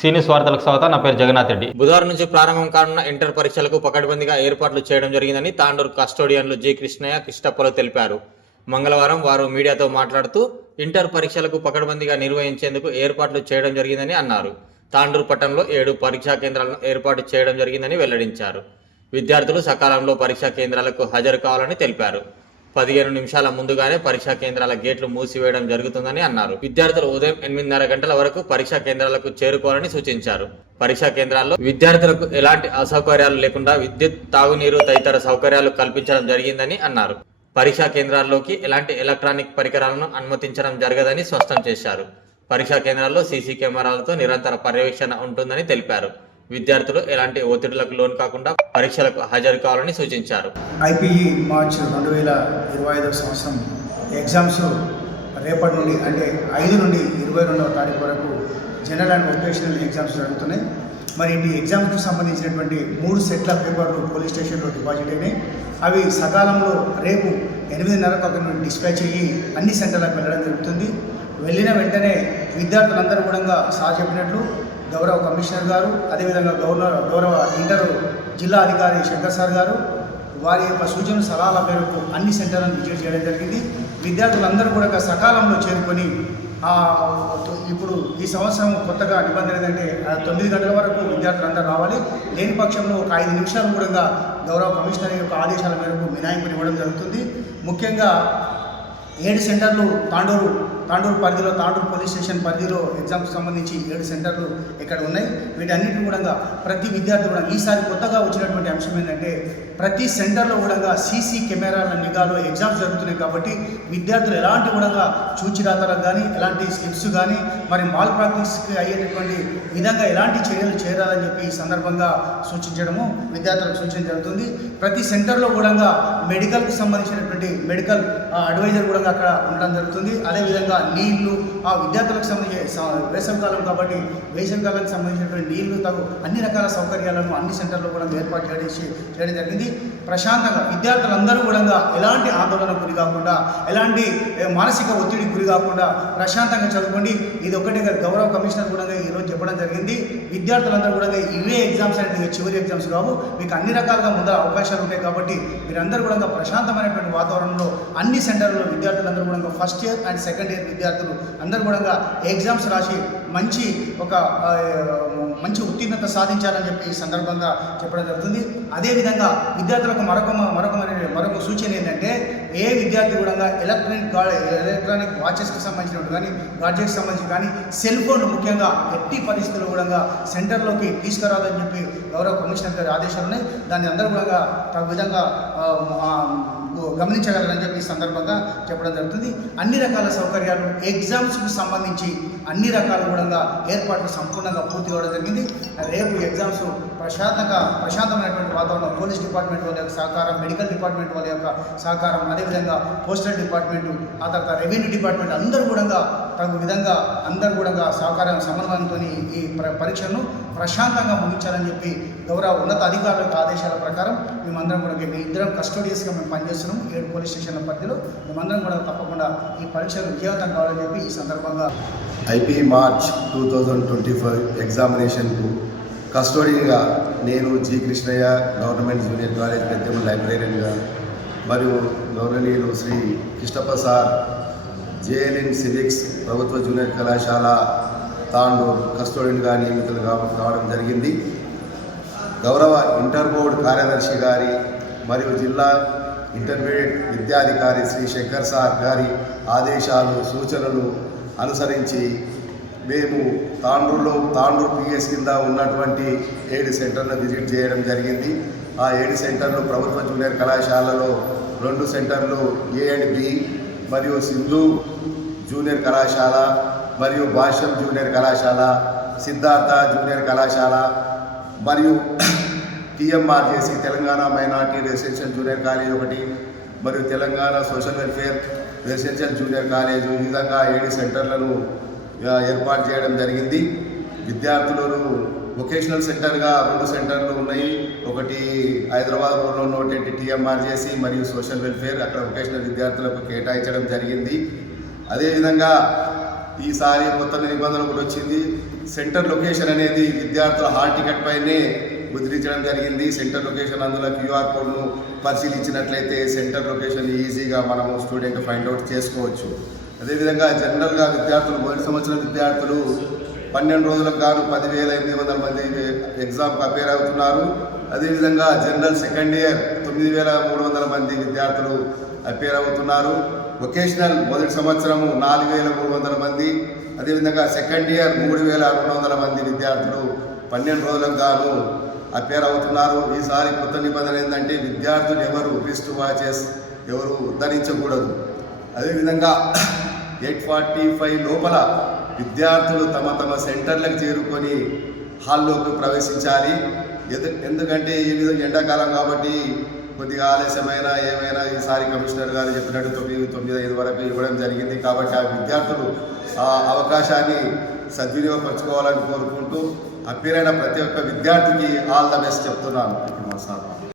సీనియస్ వార్తలకు స్వాగతం నా పేరు జగన్నాథ్ రెడ్డి. బుధవారం నుంచి ప్రారంభం కానున్న ఇంటర్ పరీక్షలకు పకడ్బందీగా ఏర్పాట్లు చేయడం జరిగిందని తాండూరు కస్టోడియన్లు జి కృష్ణయ్య కృష్ణప్పలు తెలిపారు. మంగళవారం వారు మీడియాతో మాట్లాడుతూ ఇంటర్ పరీక్షలకు పకడ్బందీగా నిర్వహించేందుకు ఏర్పాట్లు చేయడం జరిగిందని అన్నారు. తాండూరు పట్టణంలో ఏడు పరీక్షా కేంద్రాలను ఏర్పాటు చేయడం జరిగిందని వెల్లడించారు. విద్యార్థులు సకాలంలో పరీక్షా కేంద్రాలకు హాజరు కావాలని తెలిపారు. పదిహేను నిమిషాల ముందుగానే పరీక్షా కేంద్రాల గేట్లు మూసివేయడం జరుగుతుందని అన్నారు. విద్యార్థులు ఉదయం ఎనిమిదిన్నర గంటల వరకు పరీక్షా కేంద్రాలకు చేరుకోవాలని సూచించారు. పరీక్షా కేంద్రాల్లో విద్యార్థులకు ఎలాంటి అసౌకర్యాలు లేకుండా విద్యుత్ తాగునీరు తదితర సౌకర్యాలు కల్పించడం జరిగిందని అన్నారు. పరీక్షా కేంద్రాల్లోకి ఎలాంటి ఎలక్ట్రానిక్ పరికరాలను అనుమతించడం జరగదని స్పష్టం చేశారు. పరీక్షా కేంద్రాల్లో సీసీ కెమెరాలతో నిరంతర పర్యవేక్షణ ఉంటుందని తెలిపారు. విద్యార్థులు ఎలాంటి ఒత్తిడులకు లోను కాకుండా పరీక్షలకు హాజరు కావాలని సూచించారు. ఐపీఈ మార్చ్ రెండు వేల ఇరవై ఐదవ సంవత్సరం ఎగ్జామ్స్ రేపటి నుండి అంటే ఐదు నుండి ఇరవై రెండవ తారీఖు వరకు జనరల్ అండ్ వొకేషనల్ ఎగ్జామ్స్ జరుగుతున్నాయి. మరి ఈ ఎగ్జామ్స్కి సంబంధించినటువంటి మూడు సెట్ల పేపర్లు పోలీస్ స్టేషన్లో డిపాజిట్ అయినాయి. అవి సకాలంలో రేపు ఎనిమిదిన్నరకు అక్కడ నుండి డిస్పాచ్ అయ్యి అన్ని సెంటర్లకు వెళ్ళడం జరుగుతుంది. వెళ్ళిన వెంటనే విద్యార్థులందరూ కూడా సార్ చెప్పినట్లు గౌరవ కమిషనర్ గారు అదేవిధంగా గవర్నర్ గౌరవ ఇంటర్ జిల్లా అధికారి శంకర్ సార్ గారు వారి యొక్క సూచన సలహాల మేరకు అన్ని సెంటర్లను విజిట్ చేయడం జరిగింది. విద్యార్థులందరూ కూడా సకాలంలో చేరుకొని ఇప్పుడు ఈ సంవత్సరం కొత్తగా నిబంధన ఏంటంటే తొమ్మిది గంటల వరకు విద్యార్థులందరూ రావాలి. లేని పక్షంలో ఒక ఐదు నిమిషాలు కూడా గౌరవ కమిషనర్ యొక్క ఆదేశాల మేరకు మినాయింపుని ఇవ్వడం జరుగుతుంది. ముఖ్యంగా ఏడు సెంటర్లు తాండూరు తాండూరు పరిధిలో తాండూరు పోలీస్ స్టేషన్ పరిధిలో ఎగ్జామ్కి సంబంధించి ఏడు సెంటర్లు ఇక్కడ ఉన్నాయి. వీటన్నిటిని కూడా ప్రతి విద్యార్థి కూడా ఈసారి కొత్తగా వచ్చినటువంటి అంశం ఏంటంటే ప్రతి సెంటర్లో కూడా సీసీ కెమెరాల నిఘాలో ఎగ్జామ్స్ జరుగుతున్నాయి కాబట్టి విద్యార్థులు ఎలాంటి కూడా చూచిరాతలకు కానీ ఎలాంటి స్లిప్స్ కానీ మరి మాల్ ప్రాక్టీస్కి అయ్యేటటువంటి విధంగా ఎలాంటి చర్యలు చేరాలని చెప్పి ఈ సందర్భంగా సూచించడము విద్యార్థులకు సూచన జరుగుతుంది. ప్రతి సెంటర్లో కూడా మెడికల్కి సంబంధించినటువంటి మెడికల్ అడ్వైజర్ కూడా అక్కడ ఉండడం జరుగుతుంది. అదేవిధంగా నీళ్ళు ఆ విద్యార్థులకు సంబంధించి వేసవికాలం కాబట్టి వేసవికాలానికి సంబంధించినటువంటి నీళ్ళు తగు అన్ని రకాల సౌకర్యాలను అన్ని సెంటర్లో కూడా ఏర్పాటు చేసి చేయడం జరిగింది. ప్రశాంతంగా విద్యార్థులందరూ కూడా ఎలాంటి ఆందోళన గురి కాకుండా ఎలాంటి మానసిక ఒత్తిడికి గురి కాకుండా ప్రశాంతంగా చదువుకోండి. ఇది ఒకటే గౌరవ కమిషనర్ కూడా ఈరోజు చెప్పడం జరిగింది. విద్యార్థులందరూ కూడా ఇవే ఎగ్జామ్స్ అనేది చివరి ఎగ్జామ్స్ కావు. మీకు అన్ని రకాలుగా ముందర అవకాశాలు ఉంటాయి కాబట్టి మీరందరూ కూడా ప్రశాంతమైనటువంటి వాతావరణంలో అన్ని సెంటర్లో విద్యార్థులందరూ కూడా first year and second year విద్యార్థులు అందరూ కూడా ఎగ్జామ్స్ రాసి మంచి ఒక మంచి ఉత్తీర్ణత సాధించాలని చెప్పి ఈ సందర్భంగా చెప్పడం జరుగుతుంది. అదేవిధంగా విద్యార్థులకు మరొక మరొక మరొక సూచన ఏంటంటే ఏ విద్యార్థి కూడా ఎలక్ట్రానిక్ ఎలక్ట్రానిక్ వాచెస్కి సంబంధించినట్టు కానీ గాడ్జెట్కి సంబంధించి కానీ సెల్ ఫోన్ ముఖ్యంగా ఎట్టి పరిస్థితుల్లో కూడా సెంటర్లోకి తీసుకురాదని చెప్పి గౌరవ కమిషనర్ గారి ఆదేశాలు ఉన్నాయి. దాన్ని అందరూ కూడా తగు విధంగా గమనించగలరని చెప్పి ఈ సందర్భంగా చెప్పడం జరుగుతుంది. అన్ని రకాల సౌకర్యాలు ఎగ్జామ్స్కి సంబంధించి అన్ని రకాలు కూడా ఏర్పాట్లు సంపూర్ణంగా పూర్తి కావడం జరిగింది. రేపు ఎగ్జామ్స్ ప్రశాంతంగా ప్రశాంతమైనటువంటి వాతావరణం పోలీస్ డిపార్ట్మెంట్ వాళ్ళ యొక్క సహకారం మెడికల్ డిపార్ట్మెంట్ వాళ్ళ యొక్క సహకారం అదేవిధంగా పోస్టల్ డిపార్ట్మెంటు ఆ తర్వాత రెవెన్యూ డిపార్ట్మెంట్ అందరూ కూడా తగు విధంగా అందరూ కూడా సహకారం సమన్వయంతో ఈ ప్ర- పరీక్షను ప్రశాంతంగా ముగించాలని చెప్పి గౌరవ ఉన్నత అధికారుల యొక్క ఆదేశాల ప్రకారం మేమందరం కూడా మేము ఇద్దరం కస్టోడియస్గా మేము పనిచేస్తున్నాం. ఏడు పోలీస్ స్టేషన్ల పరిధిలో మేమందరం కూడా తప్పకుండా ఈ పరీక్షలు విజయవంతం కావాలని చెప్పి ఈ సందర్భంగా IP March two thousand twenty five ఎగ్జామినేషన్కు కస్టోడియన్గా నేను G Krishnaiah government junior college Peddamma లైబ్రేరియన్గా మరియు గౌరవనీయులు Sri Krishnappa sir JLN civics ప్రభుత్వ జూనియర్ కళాశాల తాండూర్ కస్టోడియన్గా నియమితులు కావడం జరిగింది. గౌరవ ఇంటర్ బోర్డ్ కార్యదర్శి గారి మరియు జిల్లా ఇంటర్మీడియట్ విద్యాధికారి శ్రీ శంకర్ సార్ గారి ఆదేశాలు సూచనలు అనుసరించి మేము తాండూరులో తాండూరు పిఎస్ కింద ఉన్నటువంటి ఏడు సెంటర్లు విజిట్ చేయడం జరిగింది. ఆ ఏడు సెంటర్లు ప్రభుత్వ జూనియర్ కళాశాలలో రెండు సెంటర్లు ఏ అండ్ బి మరియు సింధు జూనియర్ కళాశాల మరియు భాష్యం జూనియర్ కళాశాల సిద్ధార్థ జూనియర్ కళాశాల మరియు TMRJC Telangana minority residential junior college ఒకటి మరియు Telangana social welfare residential junior college ఈ విధంగా ఏడు సెంటర్లను ఏర్పాటు చేయడం జరిగింది. విద్యార్థులను వొకేషనల్ సెంటర్గా రెండు సెంటర్లు ఉన్నాయి. ఒకటి హైదరాబాద్ రోడ్లో ఉన్నటువంటి టీఎంఆర్జేసి మరియు సోషల్ వెల్ఫేర్ అక్కడ వొకేషనల్ విద్యార్థులకు కేటాయించడం జరిగింది. అదేవిధంగా ఈసారి కొత్త నిబంధన కూడా వచ్చింది. సెంటర్ లొకేషన్ అనేది విద్యార్థుల హాల్ టికెట్ పైనే ముద్రించడం జరిగింది. సెంటర్ లొకేషన్ అందులో క్యూఆర్ కోడ్ను పరిశీలించినట్లయితే సెంటర్ లొకేషన్ ఈజీగా మనము స్టూడెంట్ ఫైండ్ అవుట్ చేసుకోవచ్చు. అదేవిధంగా జనరల్గా విద్యార్థులు మొదటి సంవత్సరం విద్యార్థులు పన్నెండు రోజులకు గాను పదివేల ఎనిమిది వందల మంది ఎగ్జామ్కి అపేర్ అవుతున్నారు. అదేవిధంగా జనరల్ సెకండ్ ఇయర్ తొమ్మిది వేల మూడు వందల మంది విద్యార్థులు అపేర్ అవుతున్నారు. వొకేషనల్ మొదటి సంవత్సరము నాలుగు వేల మూడు వందల మంది. అదేవిధంగా సెకండ్ ఇయర్ మూడు వేల రెండు వందల మంది విద్యార్థులు పన్నెండు రోజులకు గాను అపేర్ అవుతున్నారు. ఈసారి కొత్త నిబంధన ఏంటంటే విద్యార్థులు ఎవరు రిస్ట్ వాచెస్ ఎవరు ధరించకూడదు అదేవిధంగా ఎయిట్ ఫార్టీ ఫైవ్ లోపల విద్యార్థులు తమ తమ సెంటర్లకు చేరుకొని హాల్లోకి ప్రవేశించాలి. ఎందు- ఎందుకంటే ఈ విధంగా ఎండాకాలం కాబట్టి కొద్దిగా ఆలస్యమైన ఏమైనా ఈసారి కమిషనర్ గారు చెప్పినట్టు తొమ్మిది తొమ్మిది ఐదు వరకు ఇవ్వడం జరిగింది కాబట్టి ఆ విద్యార్థులు ఆ అవకాశాన్ని సద్వినియోగపరచుకోవాలని కోరుకుంటూ అప్పీరైన ప్రతి ఒక్క విద్యార్థికి ఆల్ ద బెస్ట్ చెప్తున్నాను. ఇప్పుడు మా సార్